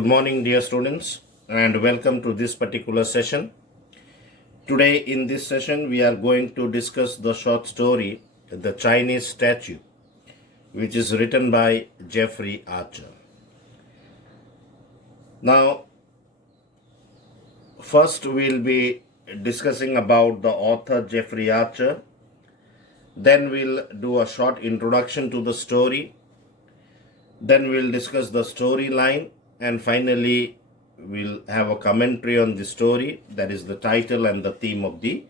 Good morning, dear students, and welcome to this particular session. Today, in this session, we are going to discuss the short story, The Chinese Statue, which is written by Jeffrey Archer. Now, first, we'll be discussing about the author Jeffrey Archer. Then, we'll do a short introduction to the story. Then, we'll discuss the storyline. And finally, we'll have a commentary on the story, that is the title and the theme of the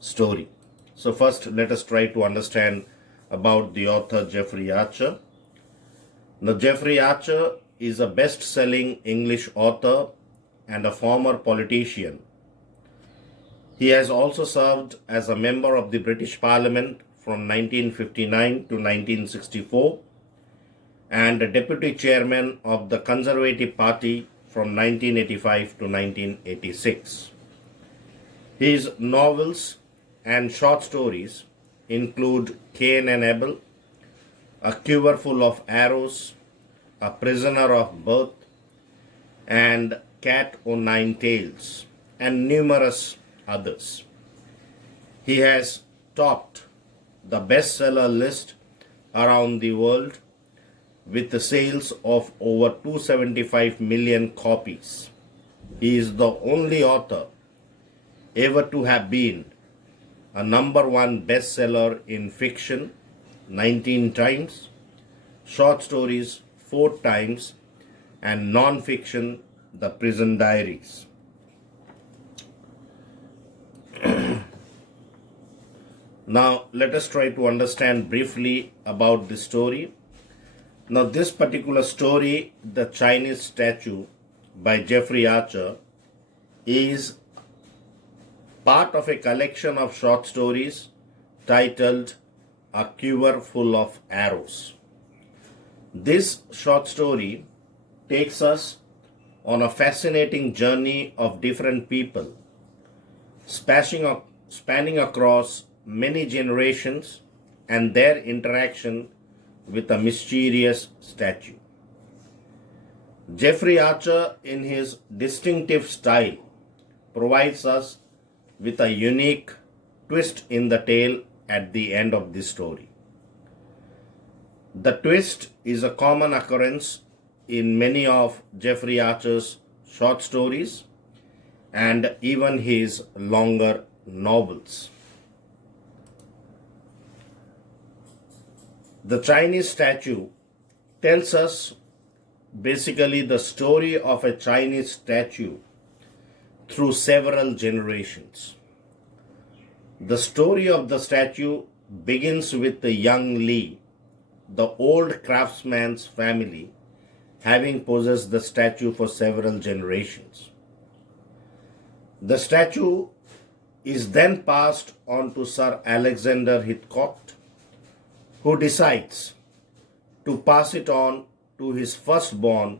story. So first, let us try to understand about the author Jeffrey Archer. Now, Jeffrey Archer is a best-selling English author and a former politician. He has also served as a member of the British Parliament from 1959 to 1964 and a deputy chairman of the Conservative Party from 1985 to 1986. His novels and short stories include Cain and Abel, A Quiver Full of Arrows, A Prisoner of Birth, and Cat O' Nine Tails, and numerous others. He has topped the bestseller list around the world with the sales of over 275 million copies. He is the only author ever to have been a number one bestseller in fiction 19 times, short stories 4 times, and non-fiction The Prison Diaries. Now, let us try to understand briefly about the story. Now, this particular story, The Chinese Statue by Jeffrey Archer, is part of a collection of short stories titled A Quiver Full of Arrows. This short story takes us on a fascinating journey of different people, spanning across many generations and their interaction with a mysterious statue. Jeffrey Archer, in his distinctive style, provides us with a unique twist in the tale at the end of this story. The twist is a common occurrence in many of Jeffrey Archer's short stories and even his longer novels. The Chinese Statue tells us basically the story of a Chinese statue through several generations. The story of the statue begins with the young Li, the old craftsman's family, having possessed the statue for several generations. The statue is then passed on to Sir Alexander Heathcote, who decides to pass it on to his firstborn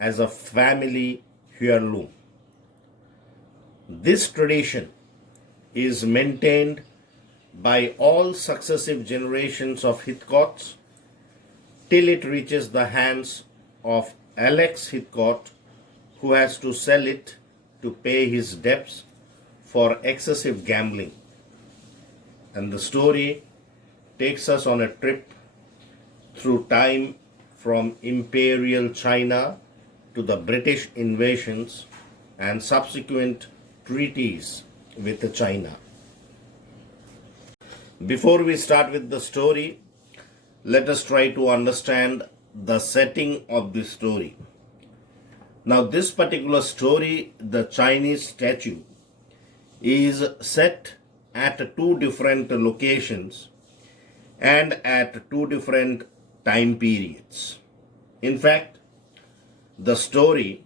as a family heirloom. This tradition is maintained by all successive generations of Heathcotes till it reaches the hands of Alex Heathcote, who has to sell it to pay his debts for excessive gambling. And the story takes us on a trip through time from Imperial China to the British invasions and subsequent treaties with China. Before we start with the story, let us try to understand the setting of the story. Now, this particular story, The Chinese Statue, is set at 2 different locations and at 2 different time periods. In fact, the story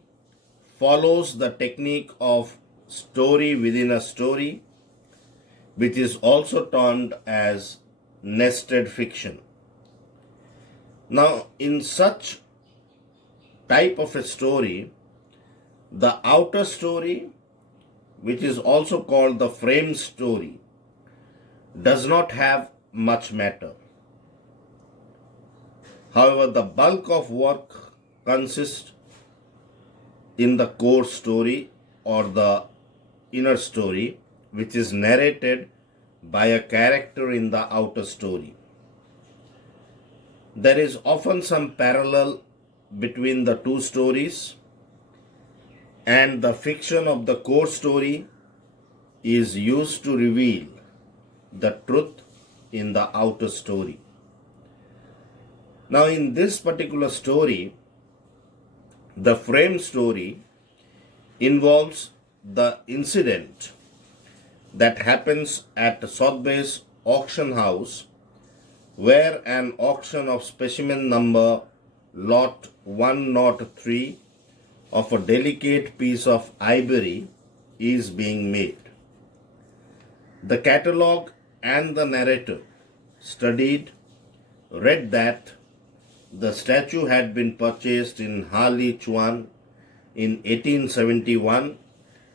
follows the technique of story within a story, which is also termed as nested fiction. Now, in such type of a story, the outer story, which is also called the frame story, does not have much matter. However, the bulk of work consists in the core story or the inner story, which is narrated by a character in the outer story. There is often some parallel between the two stories, and the fiction of the core story is used to reveal the truth in the outer story. Now, in this particular story, the frame story involves the incident that happens at Sotheby's auction house, where an auction of specimen number lot 103 of a delicate piece of ivory is being made. The catalogue and the narrator studied, read that the statue had been purchased in Hali Chuan in 1871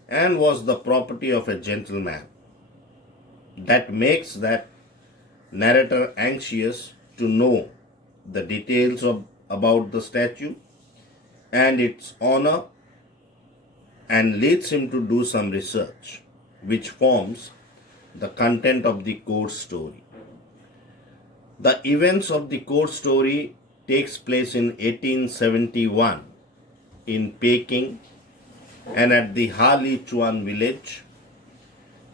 and was the property of a gentleman. That makes that narrator anxious to know the details about the statue and its owner, and leads him to do some research, which forms the content of the core story. The events of the core story takes place in 1871 in Peking and at the Hali Chuan village,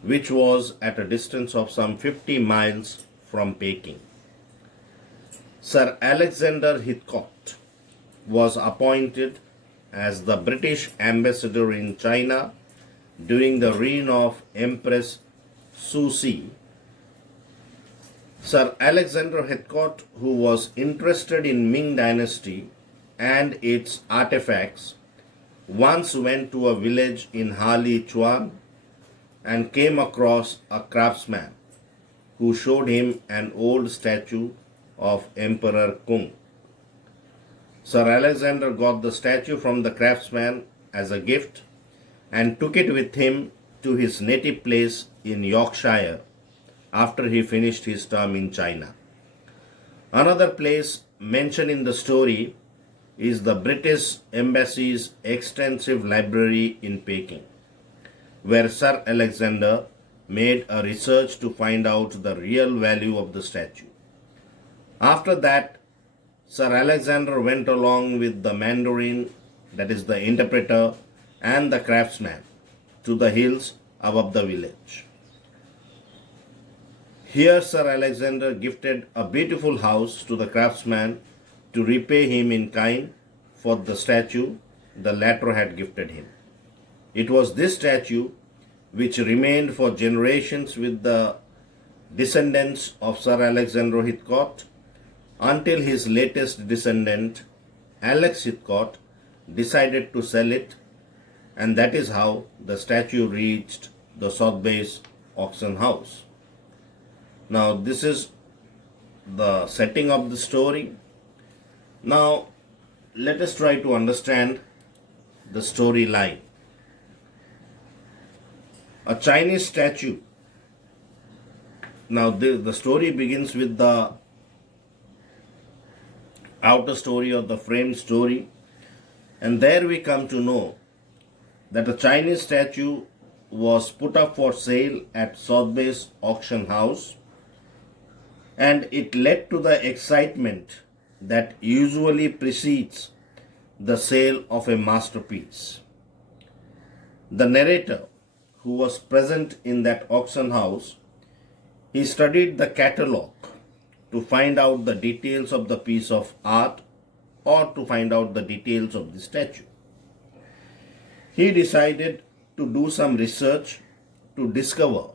which was at a distance of some 50 miles from Peking. Sir Alexander Heathcote was appointed as the British ambassador in China during the reign of Empress Susi. Sir Alexander Heathcote, who was interested in Ming Dynasty and its artifacts, once went to a village in Hali Chuan and came across a craftsman who showed him an old statue of Emperor Kung. Sir Alexander got the statue from the craftsman as a gift and took it with him to his native place in Yorkshire after he finished his term in China. Another place mentioned in the story is the British Embassy's extensive library in Peking, where Sir Alexander made a research to find out the real value of the statue. After that, Sir Alexander went along with the Mandarin, that is the interpreter, and the craftsman to the hills above the village. Here Sir Alexander gifted a beautiful house to the craftsman to repay him in kind for the statue the latter had gifted him. It was this statue which remained for generations with the descendants of Sir Alexander Heathcote until his latest descendant, Alex Heathcote, decided to sell it, and that is how the statue reached the Sotheby's auction house. Now, this is the setting of the story. Now, let us try to understand the storyline. A Chinese statue. Now, the story begins with the outer story or the frame story, and there we come to know that a Chinese statue was put up for sale at Sotheby's auction house, and it led to the excitement that usually precedes the sale of a masterpiece. The narrator, who was present in that auction house, he studied the catalogue to find out the details of the piece of art or to find out the details of the statue. He decided to do some research to discover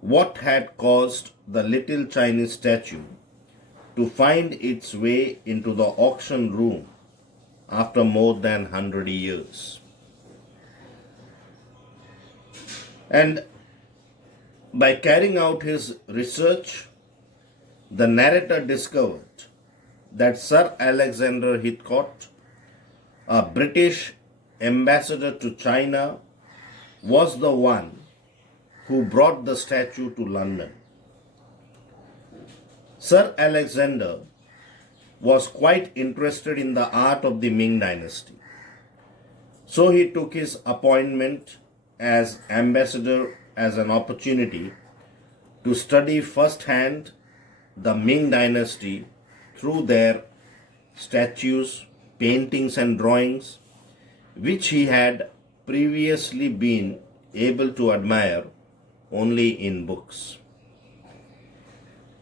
what had caused the little Chinese statue to find its way into the auction room after more than 100 years. And by carrying out his research, the narrator discovered that Sir Alexander Heathcote, a British ambassador to China, was the one who brought the statue to London. Sir Alexander was quite interested in the art of the Ming Dynasty. So he took his appointment as ambassador as an opportunity to study firsthand the Ming dynasty through their statues, paintings, and drawings, which he had previously been able to admire only in books.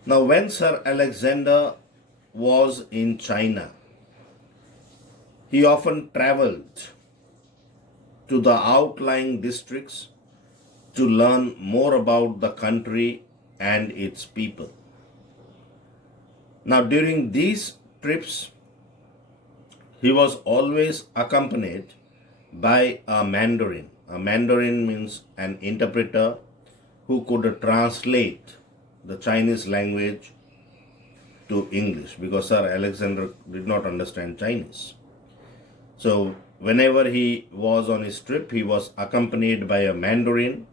Now, when Sir Alexander was in China, he often traveled to the outlying districts to learn more about the country and its people. Now, during these trips, he was always accompanied by a Mandarin. A Mandarin means an interpreter who could translate the Chinese language to English, because Sir Alexander did not understand Chinese. So, whenever he was on his trip, he was accompanied by a Mandarin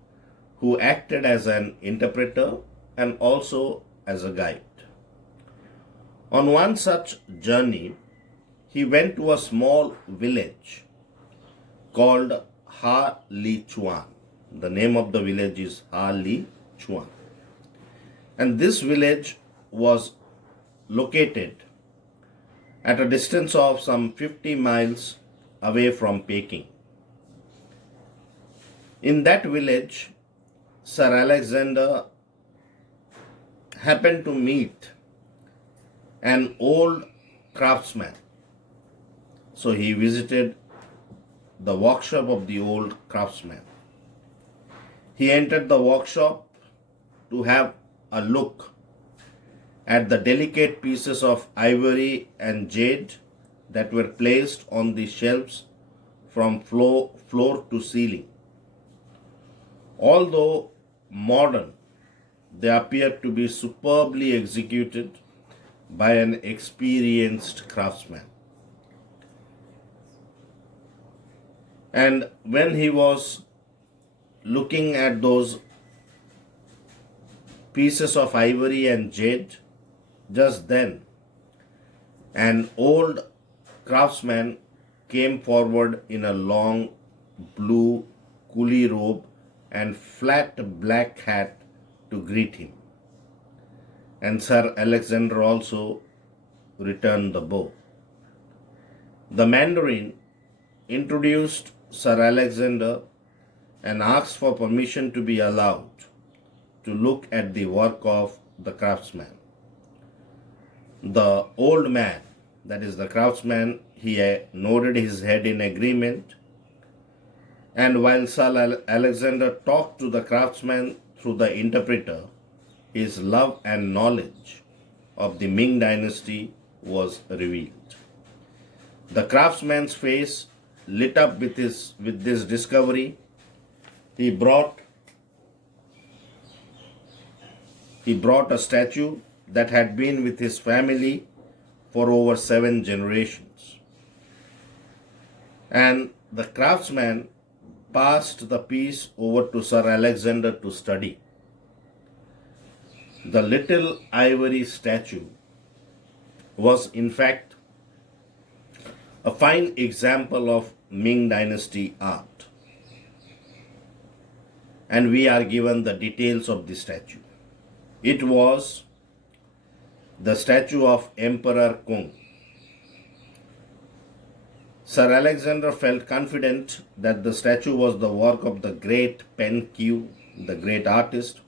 who acted as an interpreter and also as a guide. On one such journey, he went to a small village called Ha Li Chuan. The name of the village is Ha Li Chuan. And this village was located at a distance of some 50 miles away from Peking. In that village, Sir Alexander happened to meet an old craftsman. So he visited the workshop of the old craftsman. He entered the workshop to have a look at the delicate pieces of ivory and jade that were placed on the shelves from floor to ceiling. Although modern, they appeared to be superbly executed by an experienced craftsman. And when he was looking at those pieces of ivory and jade, just then an old craftsman came forward in a long blue coolie robe and flat black hat to greet him. And Sir Alexander also returned the bow. The Mandarin introduced Sir Alexander and asked for permission to be allowed to look at the work of the craftsman. The old man, that is the craftsman, he nodded his head in agreement. And while Sir Alexander talked to the craftsman through the interpreter, his love and knowledge of the Ming dynasty was revealed. The craftsman's face lit up with this discovery. He brought a statue that had been with his family for over 7 generations. And the craftsman passed the piece over to Sir Alexander to study. The little ivory statue was in fact a fine example of Ming dynasty art. And we are given the details of the statue. It was the statue of Emperor Kong. Sir Alexander felt confident that the statue was the work of the great Pen Qiu, the great artist,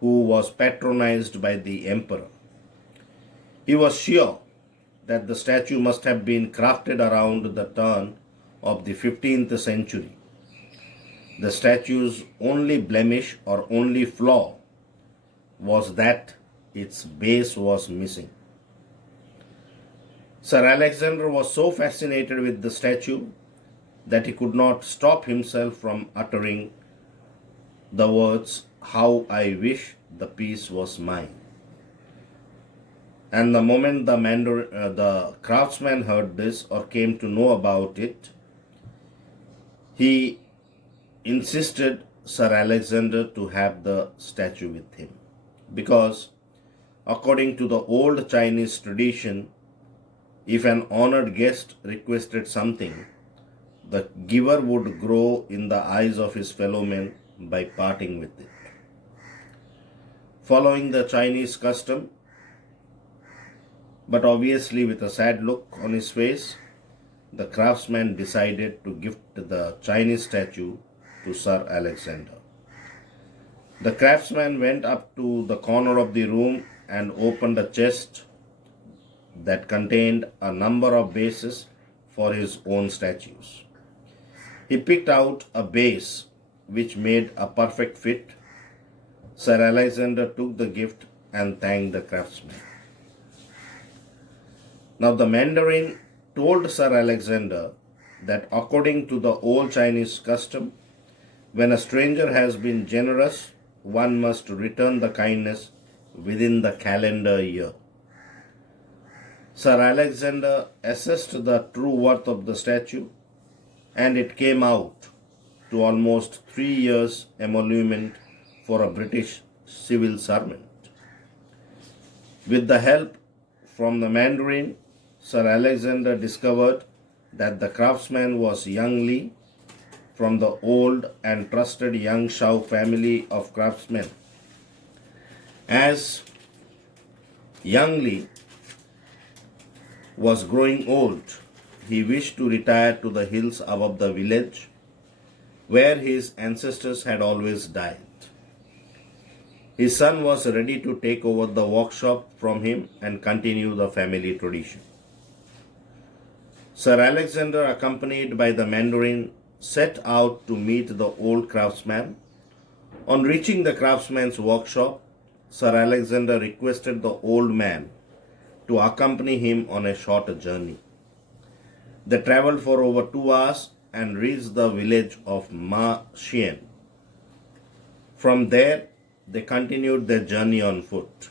who was patronized by the emperor. He was sure that the statue must have been crafted around the turn of the 15th century. The statue's only blemish or only flaw was that its base was missing. Sir Alexander was so fascinated with the statue that he could not stop himself from uttering the words, "How I wish the piece was mine." And the moment the craftsman heard this or came to know about it, he insisted Sir Alexander to have the statue with him. Because according to the old Chinese tradition, if an honored guest requested something, the giver would grow in the eyes of his fellow men by parting with it. Following the Chinese custom, but obviously with a sad look on his face, the craftsman decided to gift the Chinese statue to Sir Alexander. The craftsman went up to the corner of the room and opened a chest that contained a number of bases for his own statues. He picked out a base which made a perfect fit. Sir Alexander took the gift and thanked the craftsman. Now the Mandarin told Sir Alexander that according to the old Chinese custom, when a stranger has been generous, one must return the kindness within the calendar year. Sir Alexander assessed the true worth of the statue, and it came out to almost 3 years' emolument for a British civil servant. With the help from the Mandarin, Sir Alexander discovered that the craftsman was Young Li from the old and trusted Yang Shao family of craftsmen. As Young Li was growing old, he wished to retire to the hills above the village where his ancestors had always died. His son was ready to take over the workshop from him and continue the family tradition. Sir Alexander, accompanied by the Mandarin, set out to meet the old craftsman. On reaching the craftsman's workshop, Sir Alexander requested the old man to accompany him on a short journey. They travelled for over 2 hours and reached the village of Ma Xian. From there, they continued their journey on foot.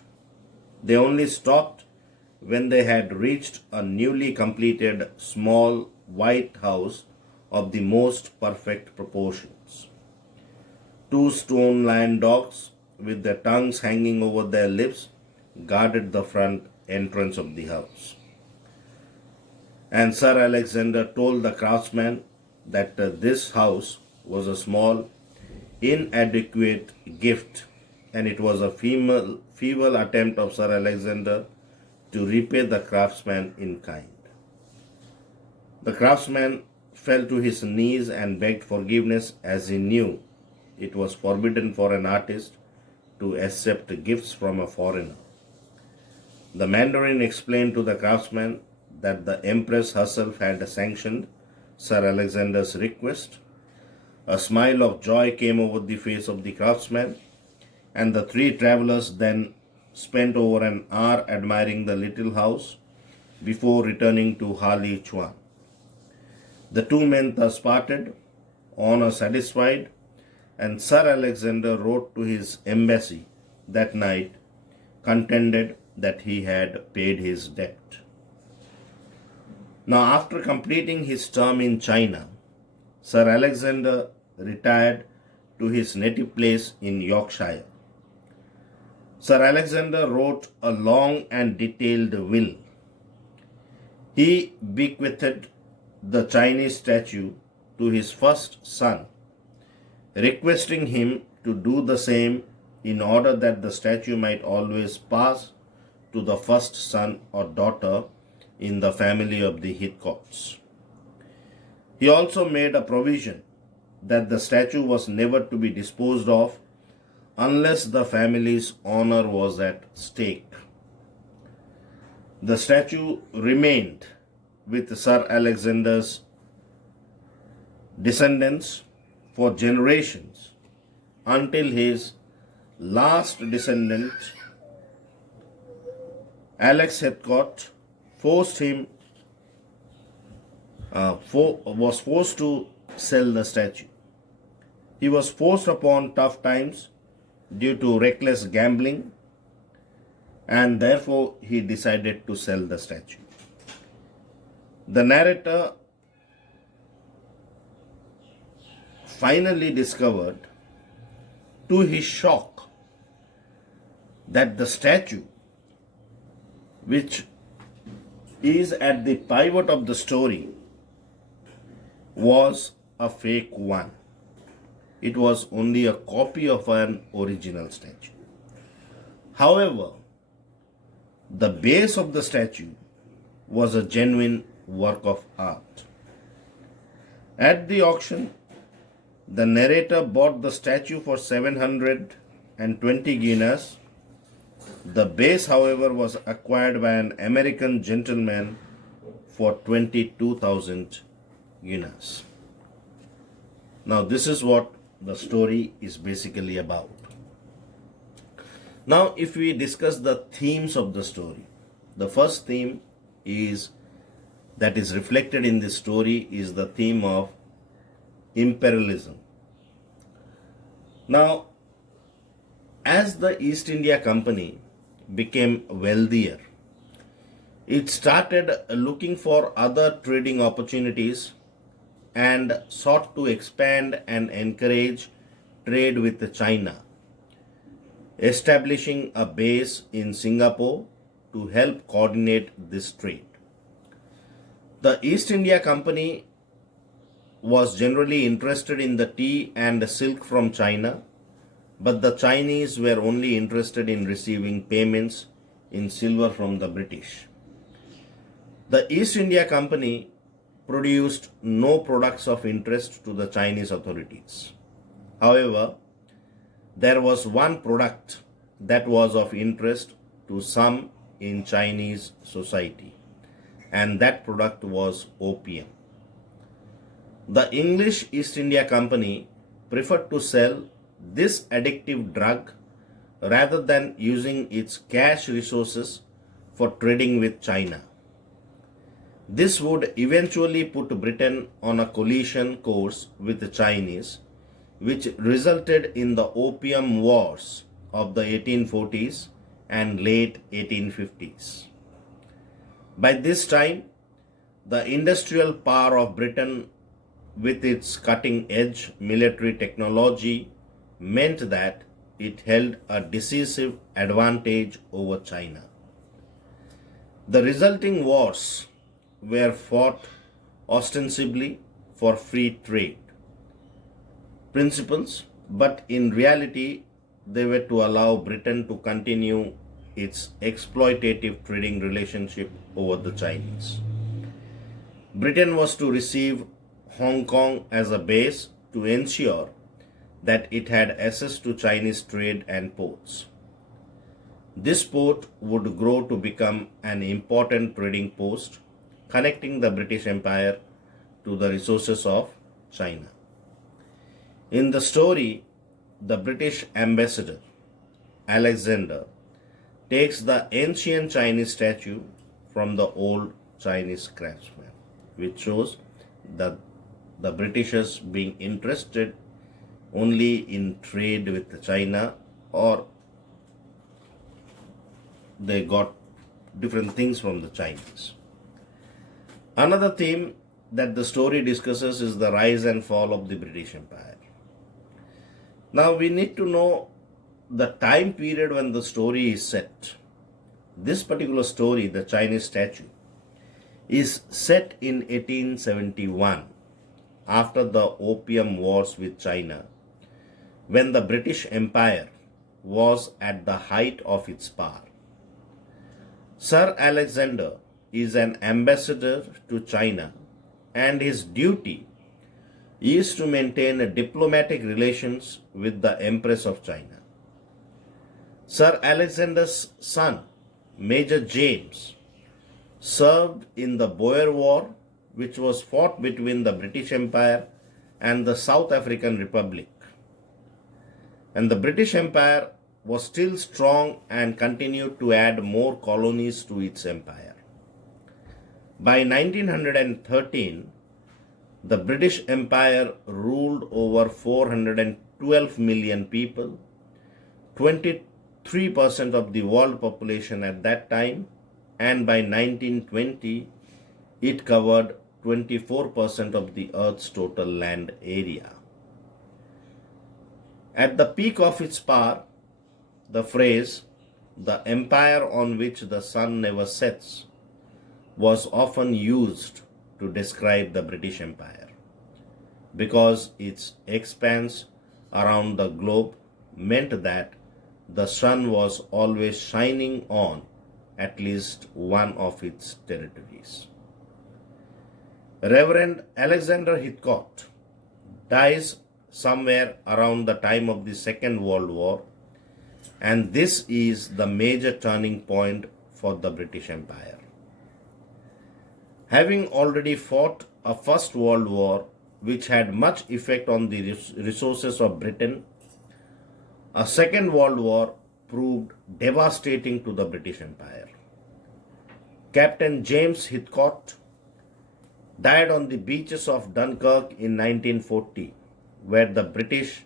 They only stopped when they had reached a newly completed small white house of the most perfect proportions. 2 stone lion dogs with their tongues hanging over their lips guarded the front entrance of the house. And Sir Alexander told the craftsman that this house was a small, inadequate gift, and it was a feeble attempt of Sir Alexander to repay the craftsman in kind. The craftsman fell to his knees and begged forgiveness, as he knew it was forbidden for an artist to accept gifts from a foreigner. The Mandarin explained to the craftsman that the Empress herself had sanctioned Sir Alexander's request. A smile of joy came over the face of the craftsman, and the 3 travelers then spent over an hour admiring the little house before returning to Hali Chuan. The 2 men thus parted, honor satisfied, and Sir Alexander wrote to his embassy that night, contented that he had paid his debt. Now, after completing his term in China, Sir Alexander retired to his native place in Yorkshire. Sir Alexander wrote a long and detailed will. He bequeathed the Chinese statue to his first son, requesting him to do the same in order that the statue might always pass to the first son or daughter in the family of the Heathcotes. He also made a provision that the statue was never to be disposed of unless the family's honor was at stake. The statue remained with Sir Alexander's descendants for generations until his last descendant, Alex Heathcote, was forced to sell the statue. He was forced upon tough times due to reckless gambling, and therefore he decided to sell the statue. The narrator finally discovered, to his shock, that the statue, which is at the pivot of the story, was a fake one. It was only a copy of an original statue. However, the base of the statue was a genuine work of art. At the auction, the narrator bought the statue for 720 guineas. The base, however, was acquired by an American gentleman for 22,000 guineas. Now, this is what the story is basically about. Now, if we discuss the themes of the story, the first theme is that is reflected in this story is the theme of imperialism. Now, as the East India Company became wealthier, it started looking for other trading opportunities and sought to expand and encourage trade with China, establishing a base in Singapore to help coordinate this trade. The East India Company was generally interested in the tea and silk from China, but the Chinese were only interested in receiving payments in silver from the British. The East India Company produced no products of interest to the Chinese authorities. However, there was one product that was of interest to some in Chinese society, and that product was opium. The English East India Company preferred to sell this addictive drug rather than using its cash resources for trading with China. This would eventually put Britain on a collision course with the Chinese, which resulted in the Opium Wars of the 1840s and late 1850s. By this time, the industrial power of Britain with its cutting-edge military technology meant that it held a decisive advantage over China. The resulting wars were fought ostensibly for free trade principles, but in reality they were to allow Britain to continue its exploitative trading relationship over the Chinese. Britain was to receive Hong Kong as a base to ensure that it had access to Chinese trade and ports. This port would grow to become an important trading post, connecting the British Empire to the resources of China. In the story, the British ambassador, Alexander, takes the ancient Chinese statue from the old Chinese craftsman, which shows that the Britishers being interested only in trade with China, or they got different things from the Chinese. Another theme that the story discusses is the rise and fall of the British Empire. Now we need to know the time period when the story is set. This particular story, the Chinese statue, is set in 1871 after the Opium Wars with China, when the British Empire was at the height of its power. Sir Alexander is an ambassador to China, and his duty is to maintain diplomatic relations with the Empress of China. Sir Alexander's son, Major James, served in the Boer War, which was fought between the British Empire and the South African Republic. And the British Empire was still strong and continued to add more colonies to its empire. By 1913, the British Empire ruled over 412 million people, 23% of the world population at that time, and by 1920, it covered 24% of the Earth's total land area. At the peak of its power, the phrase, "the empire on which the sun never sets," was often used to describe the British Empire. because its expanse around the globe meant that the sun was always shining on at least one of its territories. Reverend Alexander Hitchcock dies somewhere around the time of the Second World War, and this is the major turning point for the British Empire. Having already fought a First World War which had much effect on the resources of Britain, a Second World War proved devastating to the British Empire. Captain James Hitchcock died on the beaches of Dunkirk in 1940, where the British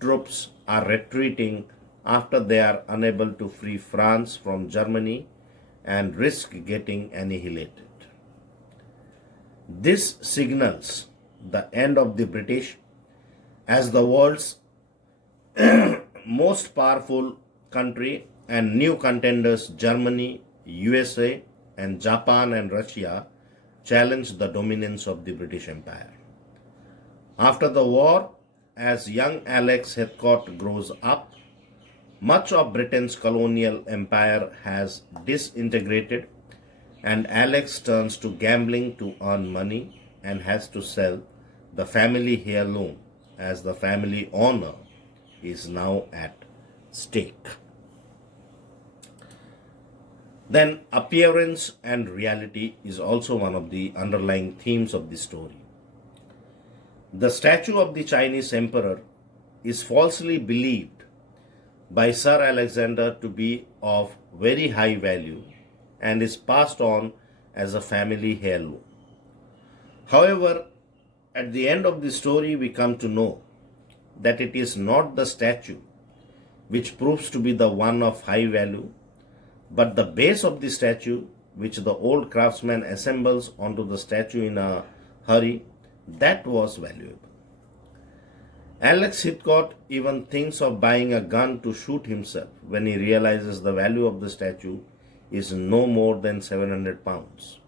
troops are retreating after they are unable to free France from Germany and risk getting annihilated. This signals the end of the British as the world's most powerful country, and new contenders Germany, USA, and Japan and Russia challenged the dominance of the British Empire. After the war, as young Alex Hitchcock grows up, much of Britain's colonial empire has disintegrated, and Alex turns to gambling to earn money and has to sell the family heirloom as the family honor is now at stake. Then, appearance and reality is also one of the underlying themes of the story. The statue of the Chinese emperor is falsely believed by Sir Alexander to be of very high value and is passed on as a family heirloom. However, at the end of the story, we come to know that it is not the statue which proves to be the one of high value, but the base of the statue, which the old craftsman assembles onto the statue in a hurry, that was valuable. Alex Hitchcock even thinks of buying a gun to shoot himself when he realizes the value of the statue is no more than 700 pounds.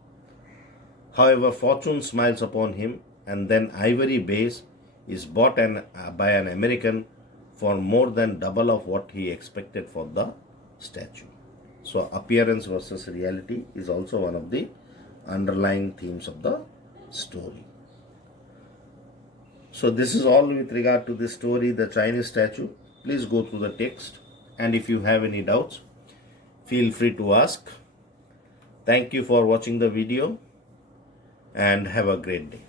However, fortune smiles upon him, and then ivory base is bought by an American for more than double of what he expected for the statue. So, appearance versus reality is also one of the underlying themes of the story. So, this is all with regard to this story, the Chinese statue. Please go through the text, and if you have any doubts, feel free to ask. Thank you for watching the video, and have a great day.